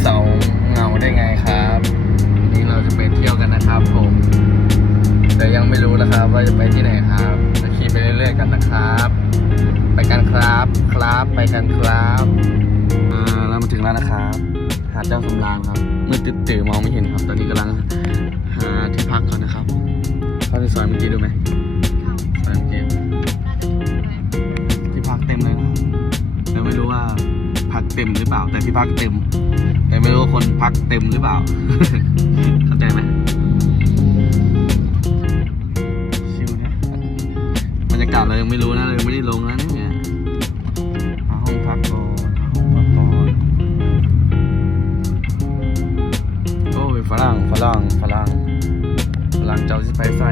เสาร์เหงาได้ไงครับวันนี้เราจะไปเที่ยวกันนะครับผม แต่ยังไม่รู้นะครับว่าจะไปที่ไหนครับจะขี่ไปเรื่อยๆกันนะครับ ไปกันครับครับไปกันครับอ่าเรามาถึงแล้วนะครับหาดเจ้าสำราญครับมืดตึ๊ดตื่มองไม่เห็นครับ ตอนนี้กำลังหาที่พักก่อนนะครับผมเข้าที่ซอยเมื่อกี้ดูไหมซอยเมื่อกี้ที่พักเต็มเลยนะแต่ไม่รู้ว่าพักเต็มหรือเปล่าแต่ที่พักเต็ม แต่ไม่รู้คนพักเต็มหรือเปล่า เข้าใจไหมชิวนี่ยบรรยากาศเรายังไม่รู้นะเรายังไม่ได้ลงนะเนี่ยหาห้องพักก่อนหาห้องพักก่อนโอ้ยฝรั่งฝรั่งฝรั่งฝรั่งเจ้าสิไปใส่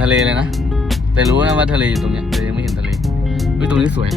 นทะเลเลยนะ แต่รู้นะว่าทะเลอยู่ตรงเนี้ยแต่ยังไม่เห็นทะเลเฮ้ยตรงนี้สวย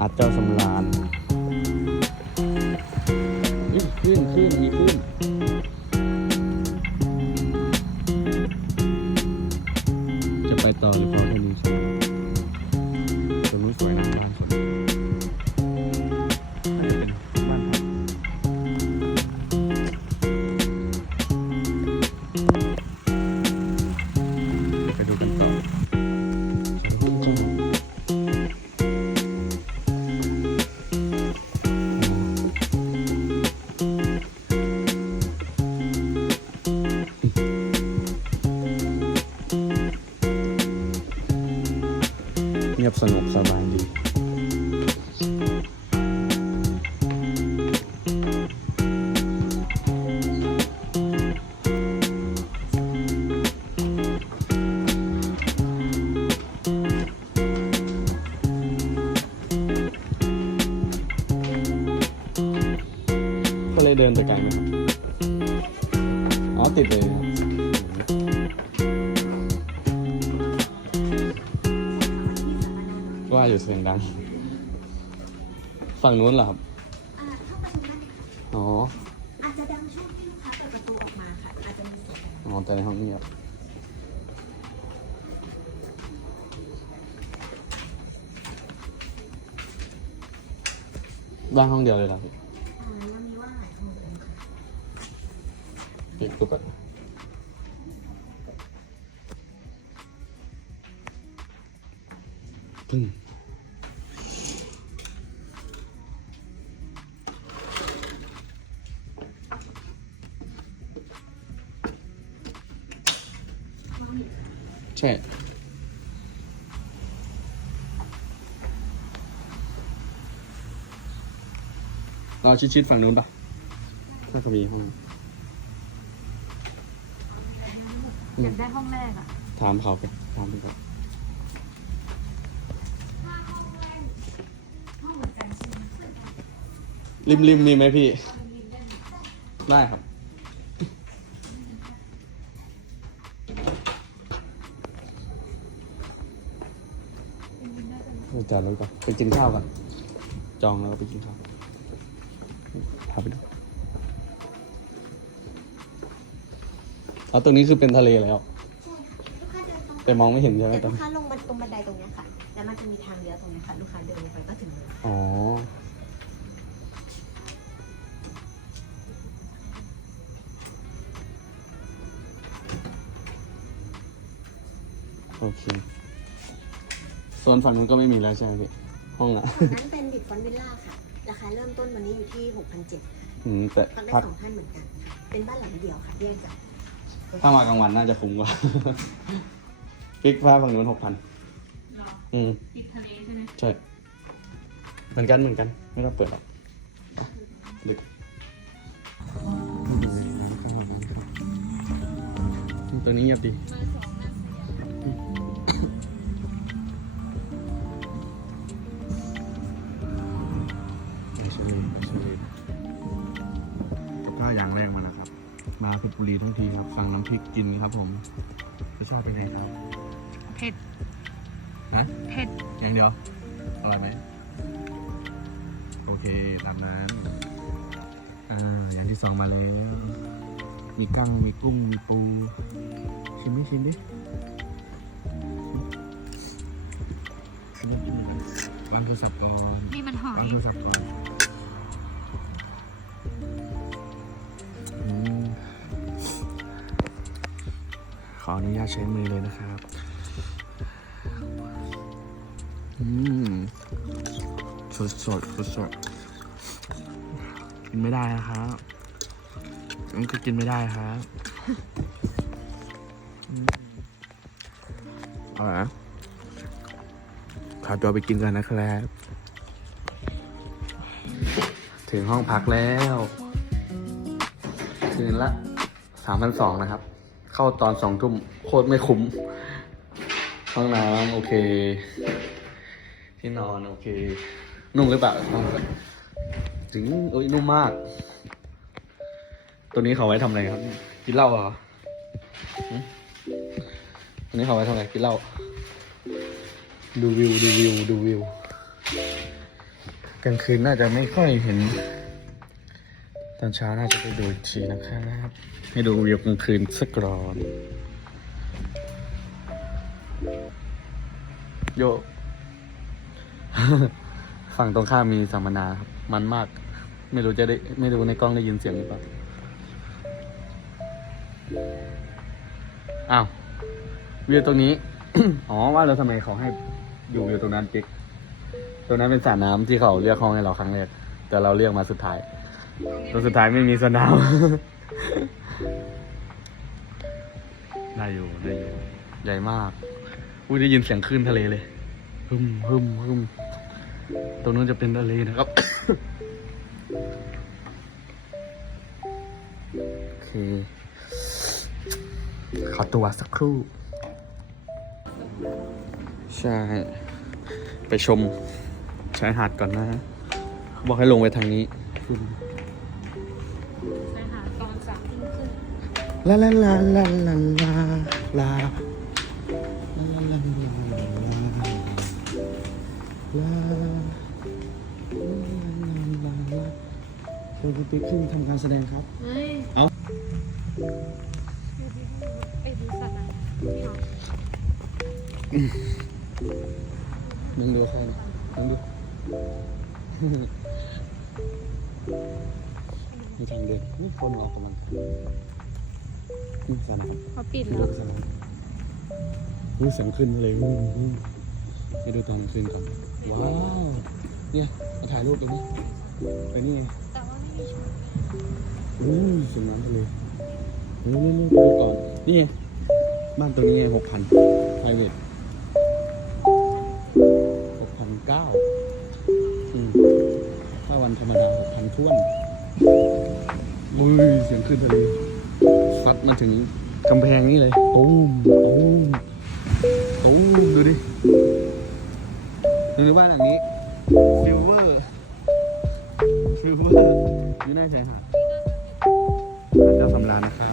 อาจเจ้าสำราญ ก็เลยเดินไปไกลไหมครับอ๋อติดเลยครับว่าอยู่เสียงดัง ฝั่งนู้นเหรอครับ อ่าเข้าไปตรงนั้นอ๋อ อาจจะดังช่วงที่ลูกค้าเปิดประตูออกมาค่ะ อาจจะมีเสียงดังอ๋อแต่ในห้องเงียบบ้านห้องเดียวเลยเหรอพี่อ่ายังมีว่างหลายห้องเลยค่ะ ปิดปุ๊บก่อนปึ้งใช่เราชิดๆฝั่งนู้นปะน่าจะมีห้อง อยากได้ห้องแรกอะ ถามเขาไปถามไปก่อนห้องเหมือนกันใช่ไหมริมริมมีไหมพี่ ได้ครับจอดรถก่อนไปกินข้าวก่อนจองแล้วก็ไปกินข้าวพาไปดู เอาตรงนี้คือเป็นทะเลแล้ว ลูกค้าเดินตรงแต่มองไม่เห็นใช่ไหมแต่ตอนลูกนี้ค้าลงมาตรงบันไดตรงเนี้ยค่ะ แล้วมันจะมีทางเลี้ยวตรงเนี้ยค่ะ ลูกค้าเดินลงไปก็ถึงเลยอ๋อ โอเคโซนฝั่งนู้นก็ไม่มีแล้วใช่ไหมพี่ ห้องละฝั่งนั้นเป็นบิดฟอนวิลล่าค่ะ ราคาเริ่มต้นวันนี้อยู่ที่6,700อืมแต่พักได้พัก สองท่านเหมือนกันค่ะเป็นบ้านหลังเดียวค่ะแยกจาก ถ้ามากลางวันน่าจะคุ้มกว่ากิ๊กฟ้าฝั่งนู้นหกพันหรออืม ติดทะเลใช่ไหมใช่ เหมือนกันเหมือนกัน ไม่ต้องเปิดหรอกดึกตัวนี้เงียบดีมาสองนัดสยามไม่ใช่ไม่ใช่กับข้าวอย่างแรกมานะครับ มาเพชรบุรีทั้งทีครับสั่งน้ำพริกกินครับผมรสชาติเป็นไงครับเผ็ดฮะเผ็ดอย่างเดียวอร่อยไหมโอเคตามนั้นอ่าอย่างที่สองมาแล้วมีกั้งมีกุ้งมีปูชิมดิชิมดิชิมดิชิมดิวางโทรศัพท์ก่อนนี่มันหอวางยโทรศัพท์ก่อน ออนุญาตใช้มือเลยนะครับ อืมสดสดสดสดกินไม่ได้นะครับมันก็กินไม่ได้ครับเอาละขอตัวไปกินกันนะครับ ถึงห้องพักแล้ว คืนละสามพันสองนะครับ เข้าตอนสองทุ่มโคตรไม่คุ้ม ห้องน้ำโอเค ที่นอนโอเค นุ่มหรือเปล่าห้อเปล่าถึงโอ้ยนุ่มมาก ตัวนี้เขาไว้ทำอะไรครับกินเหล้าเหรอตัวนี้เขาไว้ทำอะไรกินเหล้าดูวิวดูวิวดูวิวกลางคืนน่าจะไม่ค่อยเห็น ตอนเช้าน่าจะไปดูอีกทีนะครับ ให้ดูวิวกลางคืนสักกรอนโย ฝั่งตรงข้ามมีสัมมนาครับ มันมาก ไม่รู้จะได้ ไม่รู้ในกล้องได้ยินเสียงหรือเปล่า อ้าว วิวตรงนี้ อ๋อ ว่าแล้วทำไมเขาให้อยู่วิวตรงนั้นจิ๊ก ตรงนั้นเป็นสระน้ำที่เขาเรียกห้องให้เราครั้งแรก แต่เราเรียกมาสุดท้าย ตอนสุดท้ายไม่มีสระน้ำได้อยู่ได้อยู่ ใหญ่มากอุ้ยได้ยินเสียงคลื่นทะเลเลยฮึมฮึมฮึมตรงนู้นจะเป็นทะเลนะครับ โอเค ขอตัวสักครู่ ใช่ ไปชมชายหาดก่อนนะเขาบอกให้ลงไปทางนี้ ลาลาลาลาลาลาลาลาลาลาระตูขึ้นทำการแสดงครับ เฮ้ยเอาไปดูสัตว์นะพี่น้องมึงดูใครมึงดูมีทางเดินนี่คนออกกำลังกาย นี่สนามเขาปิดดูแล้วสนามนี่เสียงขึ้นเลยอืมอืมไปดูตอนกลางคืนก่อน ว้าว เนี่ยมาถ่ายรูปตรงนี้ไปนี่ไงแต่ว่าไม่มีชุดอืมสวนน้ำทะเลนี่นี่นี่ไปดูก่อน นี่ไงบ้านตัวนี้ไงหกพันไพรเวทหกพันเก้าอืมถ้าวันธรรมดาหกพันท้วนอุ้ยเสียงขึ้นทะเล ซัดมาถึงกำแพงนี่เลยตุ้มตุ้มตุ้มดูดิดูในบ้านหลังนี้ซิลเวอร์ซิลเวอร์อยู่หน้าชายหาดเจ้าสำราญนะครับ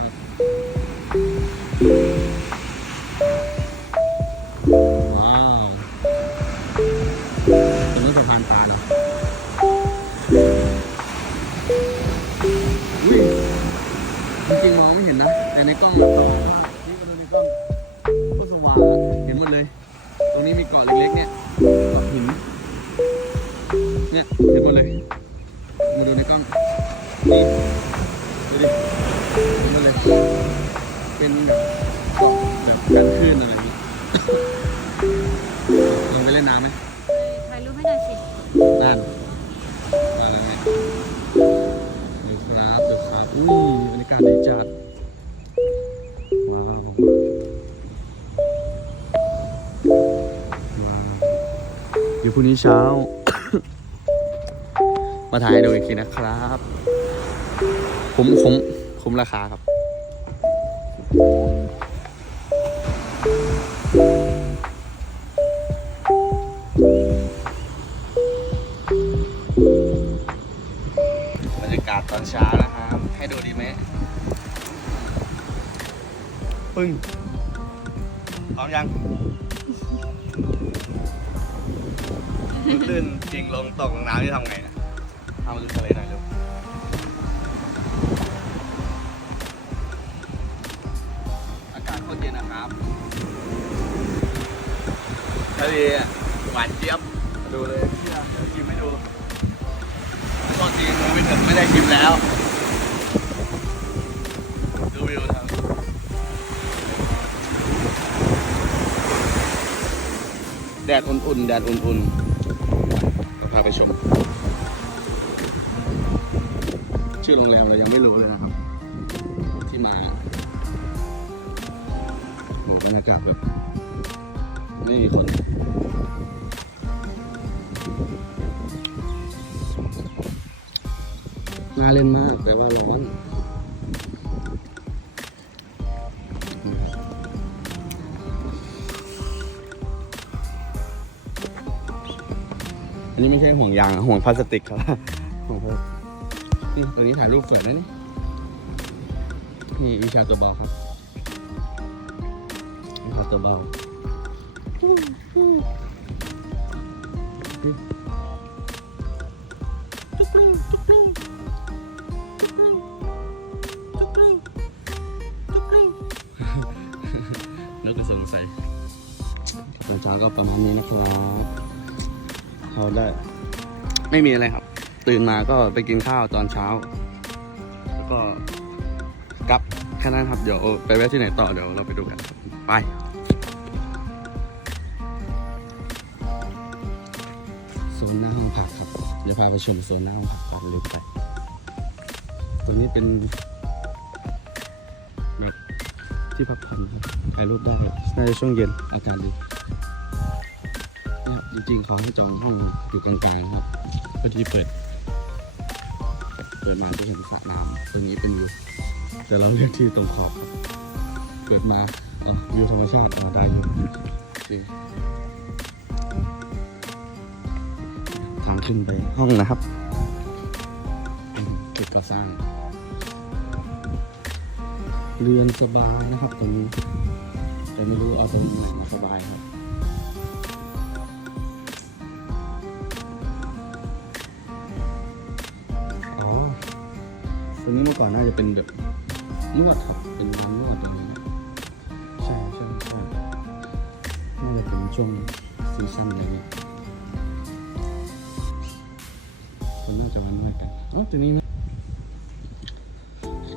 ดูดิมันเลยเป็นแบบแบบกันคลื่นอะไรนี้ลองไปเล่นน้ำไหมถ่ายรูปให้หน่อยสิด้านมาแล้วไหมดูครับดูครับอุ้ยบรรยากาศดีจัดมาครับผมมาเดี๋ยวพรุ่งนี้เช้า มาถ่ายดูอีกทีนะครับ คุ้มคุ้มคุ้มราคาครับ บรรยากาศตอนเช้านะครับ ให้ดูดีไหมปึ้งพร้อมยังลื่นจริงลงตกลงน้ำนี่ทำไงนะทำมาดูทะเลหน่อยเร็ว ทะเลหวานเจี๊ยบดูเลยเชื่อเดี๋ยวชิมให้ดูตอนจริงไม่ถึงไม่ได้ชิมแล้วดูวิวทางแดดอุ่นๆ แดดอุ่นๆเราพาไปชม ชื่อโรงแรมเรายังไม่รู้เลยนะครับ ที่มาโหบรรยากาศแบบ ไม่มีคนน่าเล่นมากแต่ว่าร้อนอันนี้ไม่ใช่ห่วงยางอะห่วงพลาสติกครับห่วงพลาสนี่ตัวนี้ถ่ายรูปสวยนะนี่นี่วิชาตัวเบาครับวิชาตัวเบา ตุ๊กลูตุ๊กลูตุ๊กลูตุ๊กลูตุ๊กลูนึกก็สงสัยตอนเช้าก็ประมาณนี้นะครับเขาได้ไม่มีอะไรครับ ตื่นมาก็ไปกินข้าวตอนเช้า แล้วก็กลับแค่นั้นครับ เดี๋ยวไปแวะที่ไหนต่อเดี๋ยวเราไปดูกัน ไป นหน้าห้องพักครับเดี๋ยวพาไปชมโซนหน้าห้องพักก่อนเลยไปตัวนี้เป็นแบบที่พักผ่อนครับถ่ายรูปได้น่าจะช่วงเย็นอากาศดีเนี่ยจริงๆเขาให้จองห้องอยู่กลางๆนะครับพอดีเปิด เปิดมาจะเห็นสระน้ำตรงนี้เป็นวิวแต่เราเลือกที่ตรงขอบครับเปิดมาอ๋อวิวธรรมชาติอ๋อได้อยู่จริงางขึ้นไปห้องนะครับอืมเก็บก่อสร้าง เรือนสบายนะครับตรงนี้ แต่ไม่รู้เอาตรงไหนมาสบายครับอ๋อตรงนี้เมื่อก่อนน่าจะเป็นแบบนวดครับ เป็นร้านนวดตรงนี้ใช่ใช่ใช่น่าจะเป็นช่วงซีซั่นอะไรเงี้ย คนน่าจะมานวดกันอ๋อตรงนี้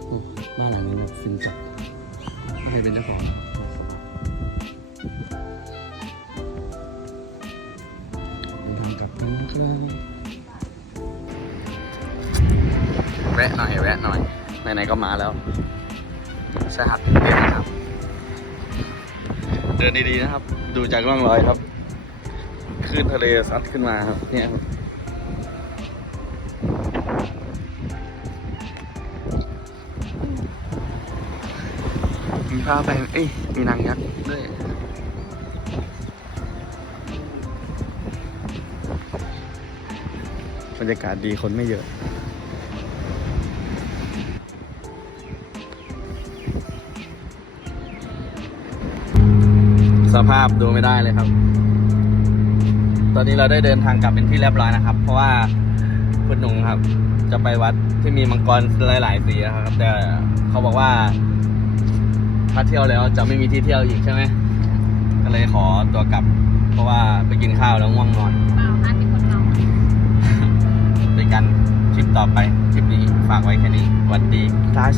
โอ้บ้านหลังนี้นะฟินจัดให้เป็นเจ้าของเดินทางกับกันนะครับแวะหน่อยแวะหน่อยไหนๆก็มาแล้วใช่ครับเดินนะครับ เดินดีๆนะครับ ดูจากร่องรอยครับคลื่นทะเลซัดขึ้นมาครับเนี่ยครับ มีผ้าไปเอ้ย มีนางยักษ์ด้วยบรรยากาศดีคนไม่เยอะสภาพดูไม่ได้เลยครับ ตอนนี้เราได้เดินทางกลับเป็นที่เรียบร้อยนะครับ เพราะว่า คุณหนุ่งครับ จะไปวัดที่มีมังกรหลาย ๆ สีครับ แต่เขาบอกว่า ถ้าเที่ยวแล้วจะไม่มีที่เที่ยวอีกใช่ไหมก็เลยขอตัวกลับ เพราะว่าไปกินข้าวแล้วง่วงนอนเปล่าอันเป็นคนเมาด้วยกันคลิปต่อไปคลิปนี้ฝากไว้แค่นี้หวัดดีทัส